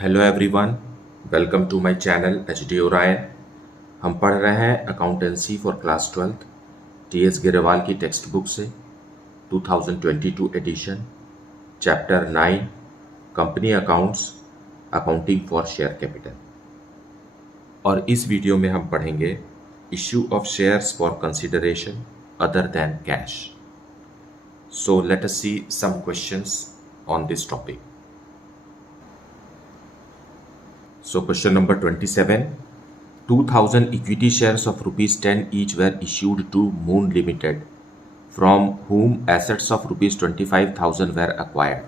Hello everyone, welcome to my channel H D Orion. हम पढ़ रहे हैं accountancy for class 12 T S Grewal की टेक्स्ट बुक से 2022 edition, chapter 9 company accounts, accounting for share capital. और इस वीडियो में हम पढ़ेंगे issue of shares for consideration other than cash. So let us see some questions on this topic. So question number 27, 2000 equity shares of rupees 10 each were issued to Moon Limited, from whom assets of rupees 25,000 were acquired.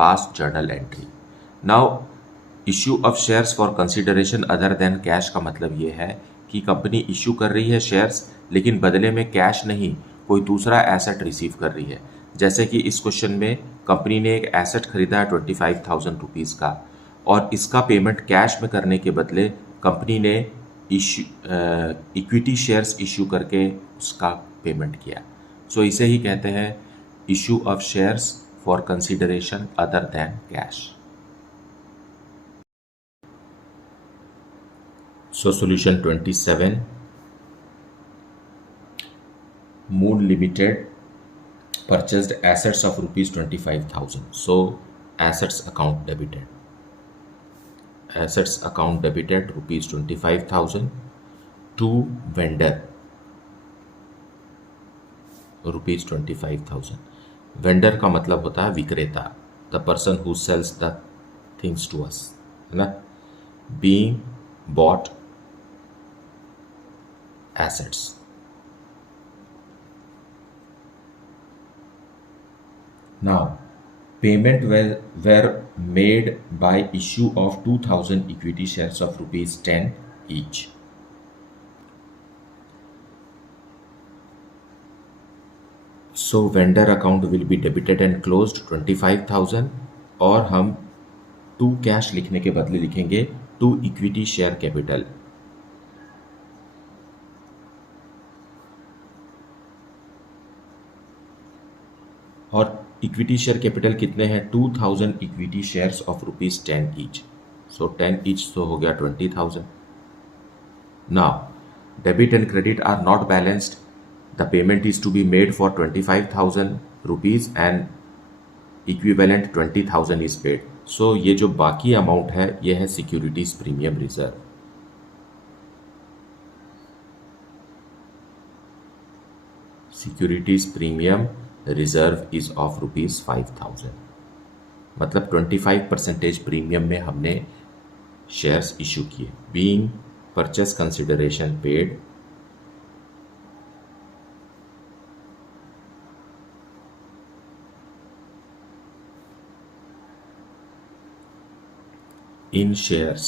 Past journal entry. Now, issue of shares for consideration other than cash का मतलब ये है कि company issue कर रही है शेयर्स, लेकिन बदले में कैश नहीं, कोई दूसरा एसेट रिसीव कर रही है। जैसे कि इस क्वेश्चन में कंपनी ने एक एसेट खरीदा है 25,000 रुपीज़ का, और इसका पेमेंट कैश में करने के बदले कंपनी ने इक्विटी शेयर्स इशू करके उसका पेमेंट किया। सो इसे ही कहते हैं issue of shares for consideration other than cash. So solution 27, moon limited purchased assets of rupees 25,000. So assets account debited. Assets account debited rupees 25,000 to vendor rupees 25,000. Vendor का मतलब होता है विक्रेता, the person who sells the things to us, है ना। Being bought assets. Now payment were made by issue of 2000 equity shares of rupees 10 each. So vendor account will be debited and closed 25,000, और हम to cash लिखने के बदले लिखेंगे two equity share capital. और equity share capital कितने हैं? 2000 equity shares of rupees 10 ईच। सो 10 ईच तो हो गया 20,000। Now debit and credit are not balanced, the payment is to be made for 25,000 rupees and equivalent 20,000 is paid. So ये जो बाकी अमाउंट है ये है securities premium reserve. Securities premium reserve is of rupees 5,000। मतलब 25% प्रीमियम में हमने शेयर्स इशू किए। Being purchase consideration paid in shares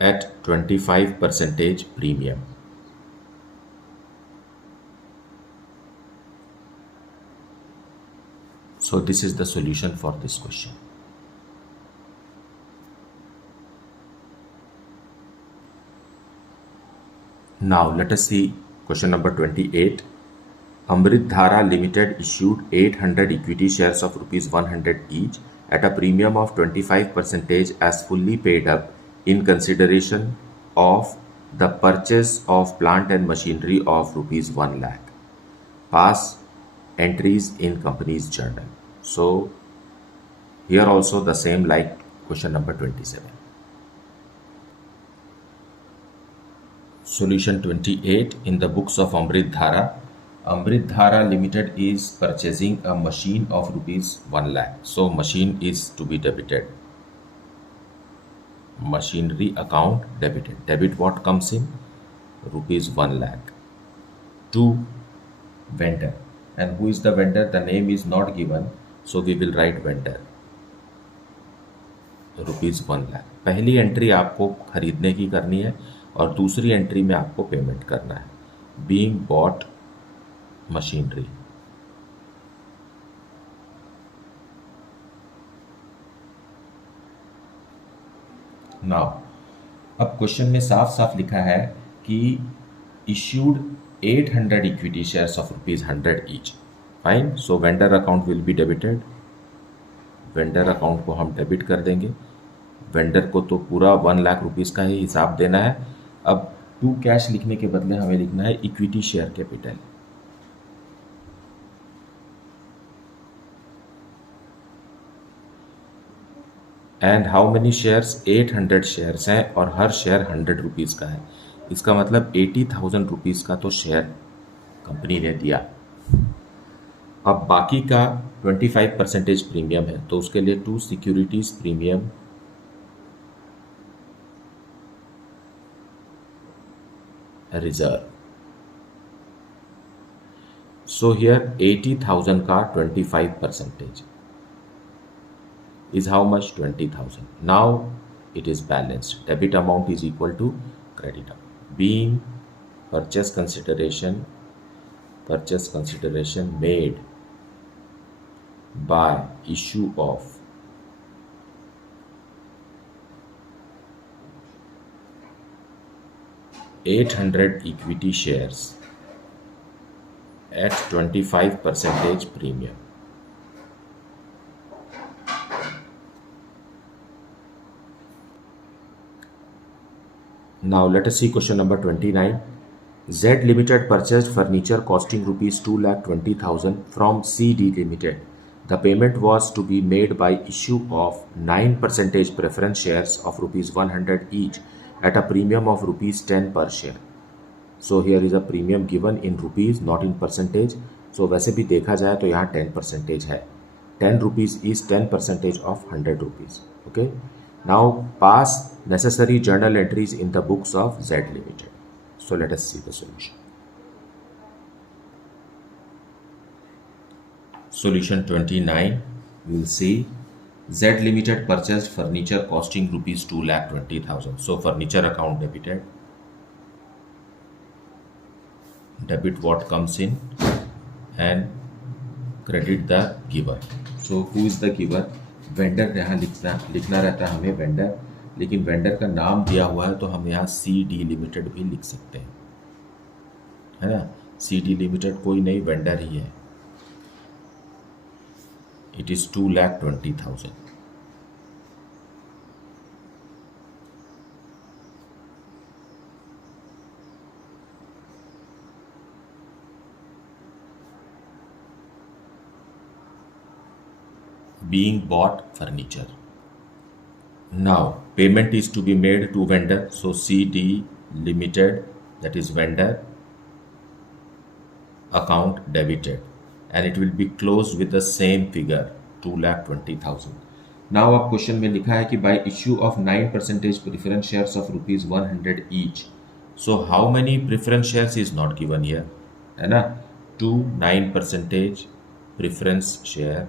at 25% premium. So this is the solution for this question. Now let us see question number 28. Amrit Dhara Limited issued 800 equity shares of rupees 100 each at a premium of 25% as fully paid up in consideration of the purchase of plant and machinery of rupees 1 lakh. Pass entries in company's journal. So here also the same like question number 27. Solution 28, in the books of Amrit Dhara, Amrit Dhara Limited is purchasing a machine of rupees 1 lakh. So machine is to be debited. Machinery account debited. Debit what comes in? Rupees 1 lakh. To vendor. And who is the vendor? The name is not given. So we will write vendor. Rupees 1 लाख। पहली एंट्री आपको खरीदने की करनी है और दूसरी एंट्री में आपको पेमेंट करना है। Being bought machinery. नाउ अब क्वेश्चन में साफ साफ लिखा है कि issued 800 equity shares of rupees 100 each. Fine. So vendor account will be debited. Vendor account को हम डेबिट कर देंगे। वेंडर को तो पूरा 1 लाख रुपीज़ का ही हिसाब देना है। अब टू कैश लिखने के बदले हमें लिखना है equity share capital. And how many shares? 800 शेयर्स हैं और हर शेयर 100 रुपीज़ का है। इसका मतलब 80,000 रुपीज़ का तो शेयर कंपनी ने दिया। अब बाकी का 25% प्रीमियम है, तो उसके लिए to securities premium reserve. So here 80,000 का 25% is how much? 20,000. Now it is balanced. Debit amount is equal to credit amount. Being purchase consideration made by issue of $800 equity shares at 25% premium. Now let us see question number 29. Z Limited purchased furniture costing rupees 2,20,000 from CD Limited. The payment was to be made by issue of 9% preference shares of rupees 100 each at a premium of rupees 10 per share. So here is a premium given in rupees, not in percentage. So वैसे भी देखा जाए तो यहाँ 10% है. 10 rupees is 10% of 100 rupees. Okay. Now pass necessary journal entries in the books of Z Limited. So let us see the solution. Solution 29, we will see Z Limited purchased furniture costing rupees 2,20,000. So furniture account debited. Debit what comes in and credit the giver. So who is the giver? Vendor यहाँ लिखना रहता है हमें वेंडर, लेकिन वेंडर का नाम दिया हुआ है तो हम यहाँ CD लिमिटेड भी लिख सकते हैं, है ना। CD लिमिटेड कोई नहीं, वेंडर ही है। It is 2,20,000। being bought furniture. Now payment is to be made to vendor, so CD Limited, that is vendor account debited, and it will be closed with the same figure 2,20,000. Now अब question में लिखा है कि by issue of 9% preference shares of rupees 100 each. So how many preference shares is not given here, है ना। 2 9% preference share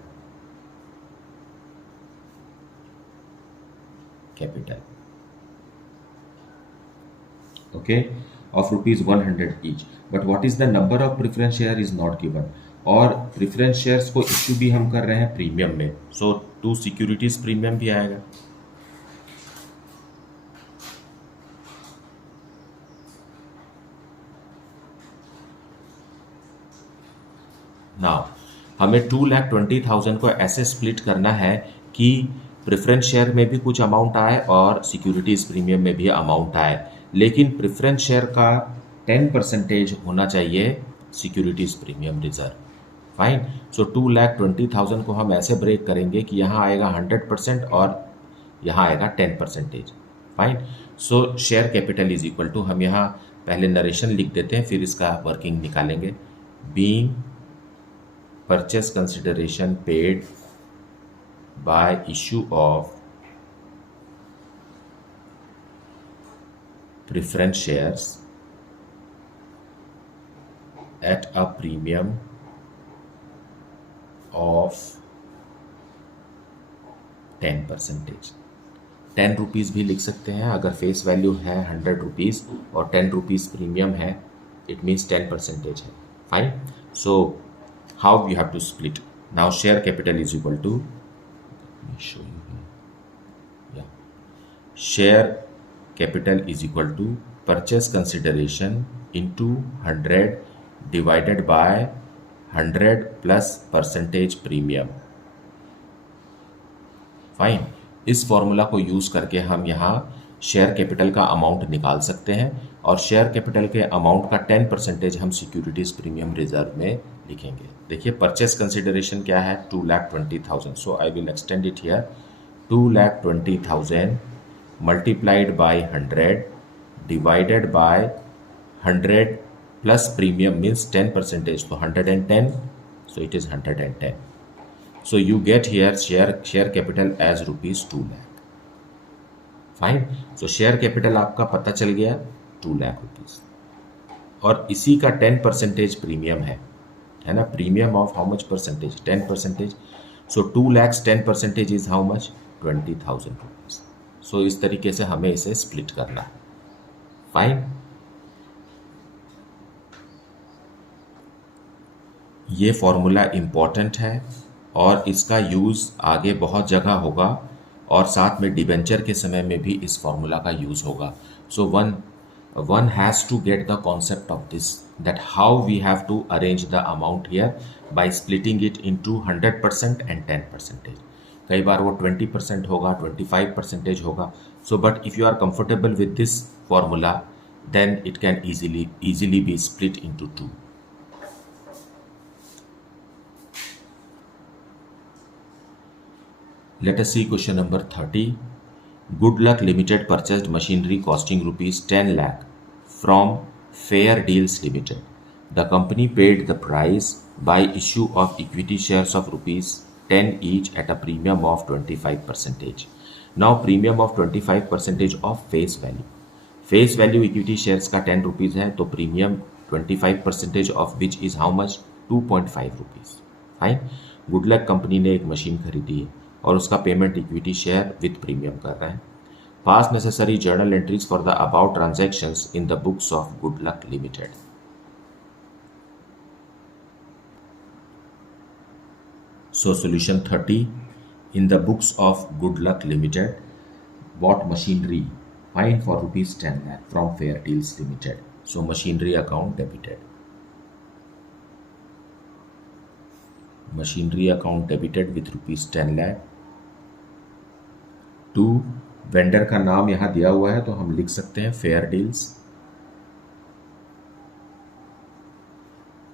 capital, okay, of rupees 100 each. But what is the number of preference share is not given. और preference shares को issue भी हम कर रहे हैं प्रीमियम में, so 2 securities प्रीमियम भी आएगा। Now हमें 2,20,000 को ऐसे स्प्लिट करना है कि प्रेफरेंस शेयर में भी कुछ अमाउंट आए और सिक्योरिटीज प्रीमियम में भी अमाउंट आए, लेकिन प्रेफरेंस शेयर का 10% होना चाहिए सिक्योरिटीज प्रीमियम रिजर्व। फाइन। सो 2,20,000 को हम ऐसे ब्रेक करेंगे कि यहाँ आएगा 100% और यहाँ आएगा 10%। Fine. So share capital is equal to, हम यहाँ पहले नरेशन लिख देते हैं फिर इसका वर्किंग निकालेंगे। Being purchase consideration paid by issue of preference shares at a premium of 10%। 10 रुपीज़ भी लिख सकते हैं अगर फेस वैल्यू है 100 रुपीज़ और 10 रुपीज़ प्रीमियम है, इट मीन्स 10% है। Fine. So how you have to split now, share capital is equal to, show you here, yeah, share capital is equal to purchase consideration into 100 divided by 100 plus percentage premium, fine. इस फॉर्मूला को यूज़ करके हम यहाँ share capital का अमाउंट निकाल सकते हैं और शेयर कैपिटल के अमाउंट का 10% हम सिक्योरिटीज प्रीमियम रिजर्व में लिखेंगे। देखिए परचेस कंसिडरेशन क्या है, 2,20,000, so I will extend it here, 2,20,000 multiplied by 100 divided by 100 plus premium means 10%, तो 110, so it is 110. So you get here share capital as rupees 2 lakh. Fine. So share capital आपका पता चल गया 2 लाख रुपीज और इसी का 10% प्रीमियम है ना। Premium of how much percentage, 10%। So 2 lakhs 10% is how much, 20,000 rupees. So इस तरीके से हमें इसे स्प्लिट करना है। फाइन। ये फॉर्मूला इम्पॉर्टेंट है और इसका यूज़ आगे बहुत जगह होगा और साथ में डिबेंचर के समय में भी इस फॉर्मूला का यूज़ होगा। So one has to get the concept of this, that how we have to arrange the amount here by splitting it into 100% and 10%। कई बार वो 20% होगा, 25% होगा। So but if you are comfortable with this formula then it can easily be split into 2. Let us see question number 30. Good Luck Limited purchased machinery costing rupees 10 lakh from Fair Deals Limited. The company paid the price by issue of equity shares of rupees 10 each at a premium of 25%. Now premium of 25% of face value. Face value equity shares का 10 rupees है, तो premium 25% of which is how much, 2.5 rupees. Fine. Good luck company ने एक मशीन खरीदी है और उसका payment equity share with premium कर रहा है। पास necessary journal entries for the about transactions in the books of good luck limited. So solution 30, in the books of good luck limited bot machinery fine for rupees 10 lakh from fair deals limited. So machinery account debited, machinery account debited with rupees 10 lakh। 2, वेंडर का नाम यहां दिया हुआ है तो हम लिख सकते हैं फेयर डील्स।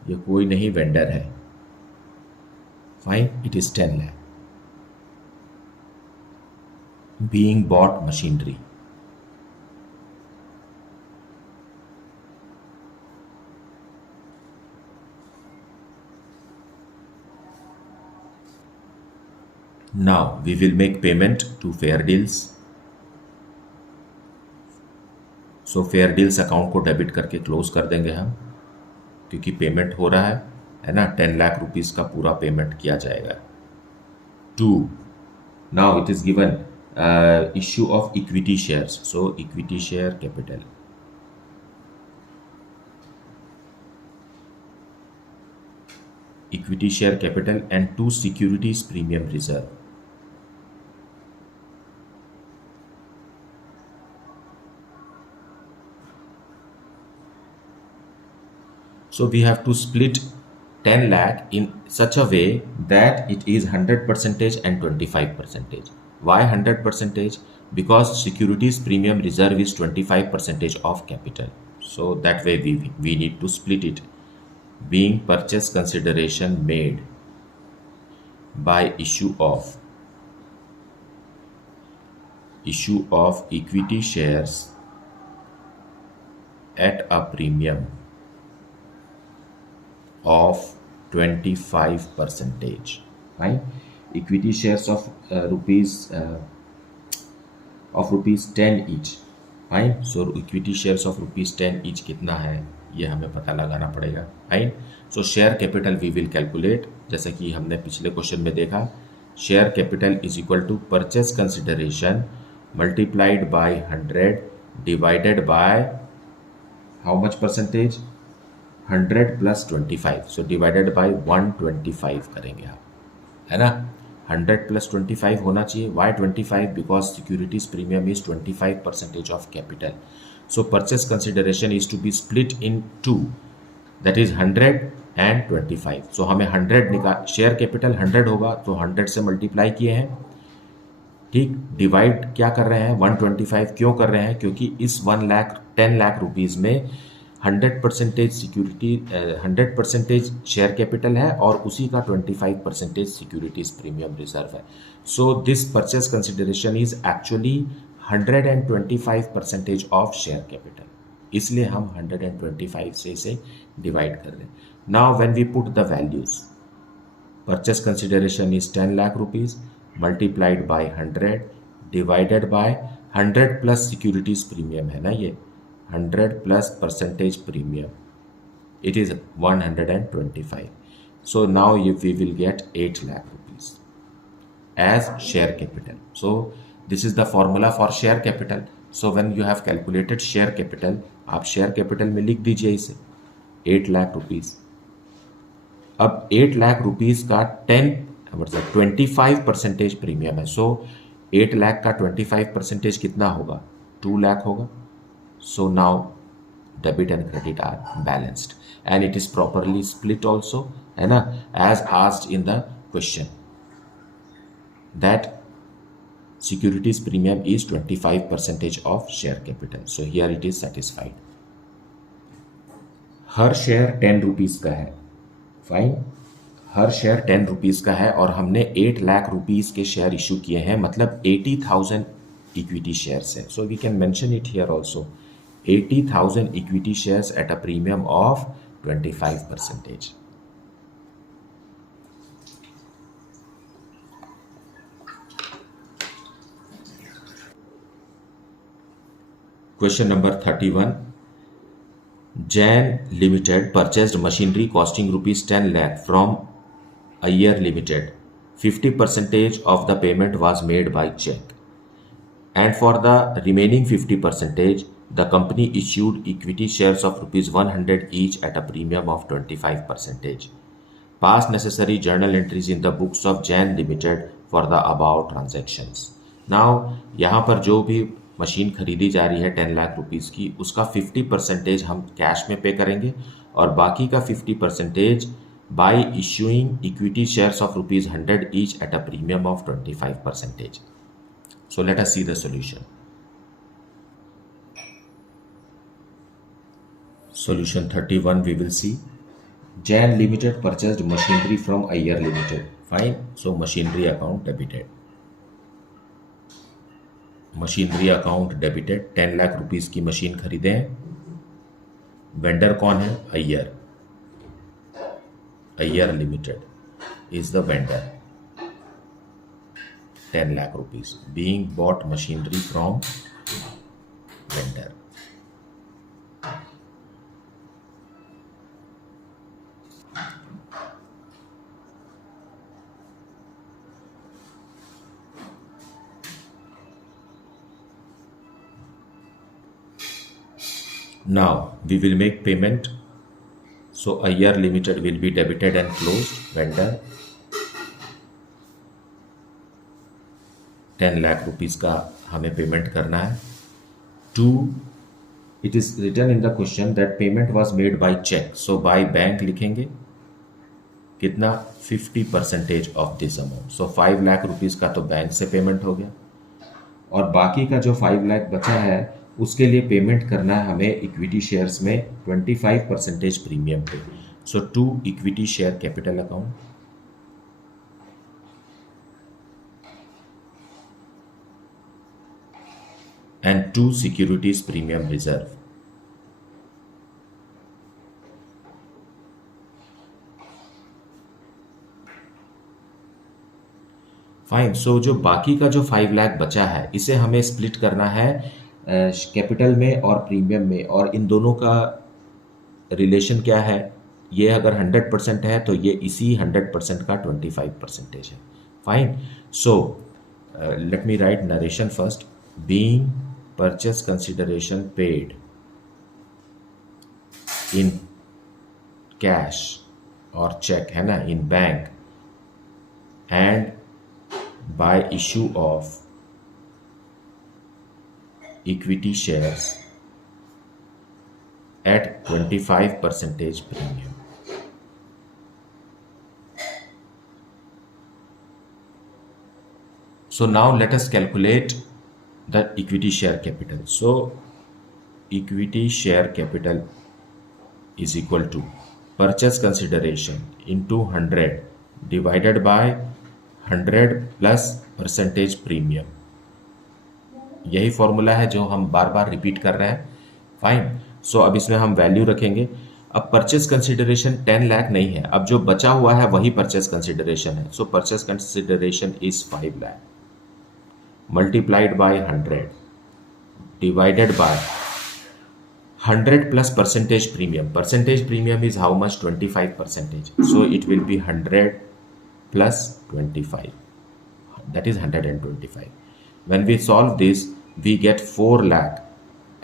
ये कोई नहीं वेंडर है। Fine, it is 10 lakh being bought machinery. Now we will make payment to Fair Deals. So Fair Deals account को डेबिट करके क्लोज कर देंगे हम, क्योंकि पेमेंट हो रहा है ना। 10 लाख रुपीस का पूरा पेमेंट किया जाएगा। 2, now it is given issue of equity shares. So equity share capital, equity share capital and 2 securities premium reserve. So we have to split 10 lakh in such a way that it is 100% and 25%. Why 100%? Because securities premium reserve is 25% of capital. So that way we need to split it. Being purchase consideration made by issue of equity shares at a premium of 25%. Right? Equity shares of rupees 10 each. Right? So equity shares of rupees 10 each कितना है ये हमें पता लगाना पड़ेगा। Right? So share capital we will calculate, जैसे कि हमने पिछले क्वेश्चन में देखा, share capital is equal to purchase consideration multiplied by 100 divided by how much percentage, 100 plus 25, so divided by 125 करेंगे आप, है ना। 100 plus 25 होना चाहिए। Why 25? Because securities premium is 25% of capital. So purchase consideration is to be split in 2, that is 100 and 25. So हमें 100 निकाल, share capital 100 होगा तो 100 से मल्टीप्लाई किए हैं ठीक। डिवाइड क्या कर रहे हैं, 125 क्यों कर रहे हैं, क्योंकि इस 10 लाख रुपीज़ में 100% सिक्योरिटी, 100% शेयर कैपिटल है और उसी का 25% सिक्योरिटीज प्रीमियम रिजर्व है। So this purchase consideration is actually 125% of share capital, इसलिए हम 125 से इसे डिवाइड कर रहे हैं। Now when we put the values, purchase consideration is 10 lakh rupees multiplied by 100 divided by 100 plus securities premium है ना, ये 100 plus percentage premium, it is 125. So now we will get 8 lakh rupees as share capital. So this is the formula for share capital. So when you have calculated share capital, आप share capital में लिख दीजिए इसे 8 लाख रुपीज़। अब 8 lakh rupees का 25% प्रीमियम है। सो 8 लाख का 25% कितना होगा, 2 लाख होगा। So now debit and credit are balanced and it is properly split also, है ना, as asked in the question that securities premium is 25% of share capital. So here it is satisfied. हर शेयर 10 रुपीज़ का है, फाइन, हर शेयर 10 रुपीज़ का है और हमने 8 लाख रुपीज़ के share issue किए हैं, मतलब 80,000 इक्विटी शेयर्स है। So we can mention it here also, 80,000 equity shares at a premium of 25%। Question number 31. Jan Limited purchased machinery costing rupees 10 lakh from Ayer Limited. 50% of the payment was made by check. And for the remaining 50%, the company issued equity shares of rupees 100 each at a premium of 25%. Pass necessary journal entries in the books of Jan Limited for the above transactions. Now, यहाँ पर जो भी मशीन खरीदी जा रही है 10 लाख रुपीज़ की, उसका 50% हम कैश में पे करेंगे और बाकी का 50% bye issuing equity shares of rupees 100 each eight a premium of 25%. So let us see the solution. Solution 31 we will see. Jan Limited purchased machinery from Ayer Limited. Fine. So machinery account debited. Machinery account debited, 10 lakh रुपीज़ की मशीन खरीदे हैं। वेंडर कौन है, अय्यर, Iyer limited is the vendor. 10 lakh rupees being bought machinery from vendor. Now we will make payment. So Ayer Limited will be debited and closed. Vendor 10 lakh rupees का हमें payment करना है। To, it is written in the question that payment was made by cheque. So by bank लिखेंगे कितना, 50% of this amount. So 5 lakh rupees का तो बैंक से पेमेंट हो गया और बाकी का जो 5 लाख बचा है उसके लिए पेमेंट करना है हमें इक्विटी शेयर्स में 25% प्रीमियम पे। So two equity share capital account and 2 securities premium reserve. Fine. So जो बाकी का जो 5 लाख बचा है इसे हमें स्प्लिट करना है कैपिटल में और प्रीमियम में, और इन दोनों का रिलेशन क्या है, ये अगर 100% है तो ये इसी 100% का 25% है। Fine. So let me right narration first. Being purchase consideration paid in cash or check, है ना, in bank and by issue of equity shares at 25% premium. So now let us calculate the equity share capital. So equity share capital is equal to purchase consideration into 100 divided by 100 plus percentage premium. यही फॉर्मूला है जो हम बार बार रिपीट कर रहे हैं. फाइन. सो अब इसमें हम वैल्यू रखेंगे. अब परचेस कंसिडरेशन 10 लाख नहीं है, अब जो बचा हुआ है वही परचेस कंसिडरेशन है. So purchase consideration is 5 lakh multiplied by 100 divided by 100 plus percentage premium. Percentage premium is how much? 25%. So it will be 100 plus 25. That is 125. When we solve this, we get 4 lakh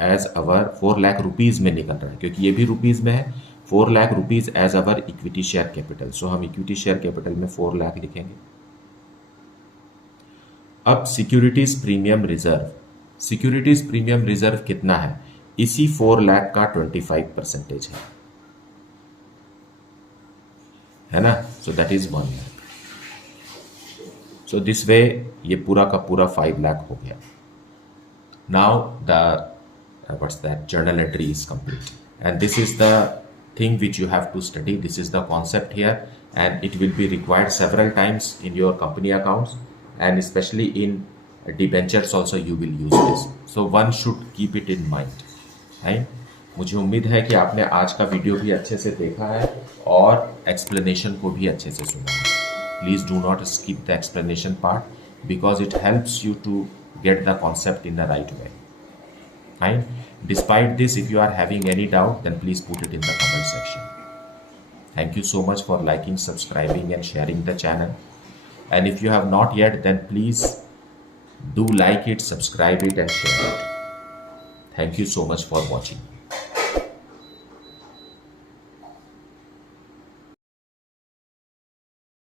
as our 4 lakh rupees में निकल रहा है, क्योंकि ये भी रुपीज में है. 4 lakh rupees as our equity share capital. So हम equity share capital में 4 lakh लिखेंगे. अब securities premium reserve. Securities premium reserve कितना है? इसी 4 लाख का 25% है ना. So that is 1 lakh. So this way ये पूरा का पूरा 5 लाख हो गया. Now the what's that journal entry is complete and this is the thing which you have to study. This is the concept here and it will be required several times in your company accounts and specially in debentures also you will use this. So one should keep it in mind. है. मुझे उम्मीद है कि आपने आज का वीडियो भी अच्छे से देखा है और एक्सप्लेनेशन को भी अच्छे से सुना है. Please do not skip the explanation part because it helps you to get the concept in the right way. Fine. Despite this, if you are having any doubt, then please put it in the comment section. Thank you so much for liking, subscribing and sharing the channel. And if you have not yet, then please do like it, subscribe it and share it. Thank you so much for watching.